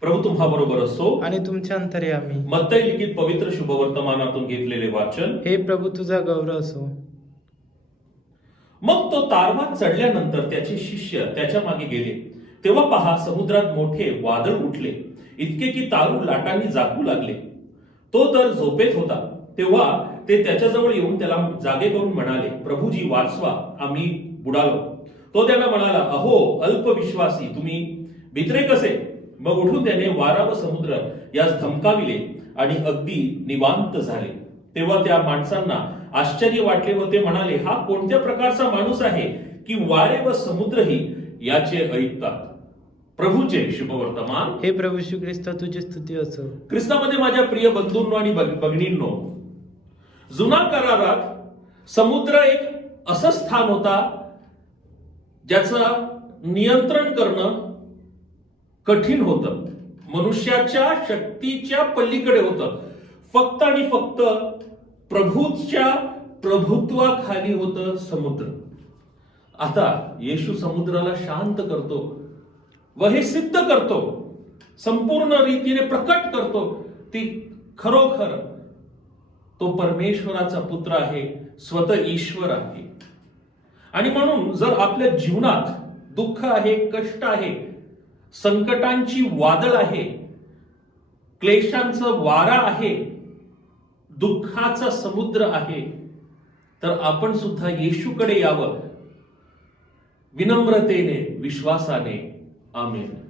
प्रभू तुम्हा बरोबर असो. आणि तुमच्या अंतर्यामी मत्तई लिखित पवित्र शुभवर्तमानातून घेतलेले वाचन. हे प्रभू तुझा गौरव असो. मग तो तारवात चढल्यानंतर त्याचे शिष्य त्याच्यामागे गेले. तेव्हा पहा समुद्रात मोठे वादळ उठले. इतके की तारू लाटांनी जागू लागले. तो तर झोपेत होता. तेव्हा ते त्याच्याजवळ येऊन त्याला जागे करून म्हणाले प्रभूजी वाचवा. आम्ही बुडालो. तो त्यांना म्हणाला अहो अल्पविश्वासी तुम्ही भित्रे कसे? मग उठून त्याने वारा व समुद्र यास धमकाविले आणि अगदी निवांत झाले. तेव्हा त्या माणसांना आश्चर्य वाटले व ते म्हणाले हा कोणत्या प्रकारचा माणूस आहे की वारे व समुद्रही याचे ऐकतात? प्रभूचे शुभवर्तमान. हे प्रभू श्री ख्रिस्त तुझी स्तुती असो. ख्रिस्तामध्ये माझ्या प्रिय बंधूंनो आणि भग- भगिनींनो जुना करारात समुद्र एक असं स्थान होता ज्याचं नियंत्रण करणं कठीण होतं. मनुष्याच्या शक्तीच्या पलीकडे होतं. फक्त आणि फक्त प्रभूच्या प्रभुत्वाखाली होतं समुद्र. आता येशू समुद्राला शांत करतो. व हे सिद्ध करतो. संपूर्ण रीतीने प्रकट करतो. ती खरोखर तो परमेश्वराचा पुत्र आहे स्वतः ईश्वर आहे. आणि म्हणून जर आपल्या जीवनात दुःख आहे कष्ट आहे संकटांची वादळ आहे क्लेशांचं वारा आहे दुःखाचा समुद्र आहे तर आपण सुद्धा येशूकडे यावं. विनम्रतेने विश्वासाने आमेन.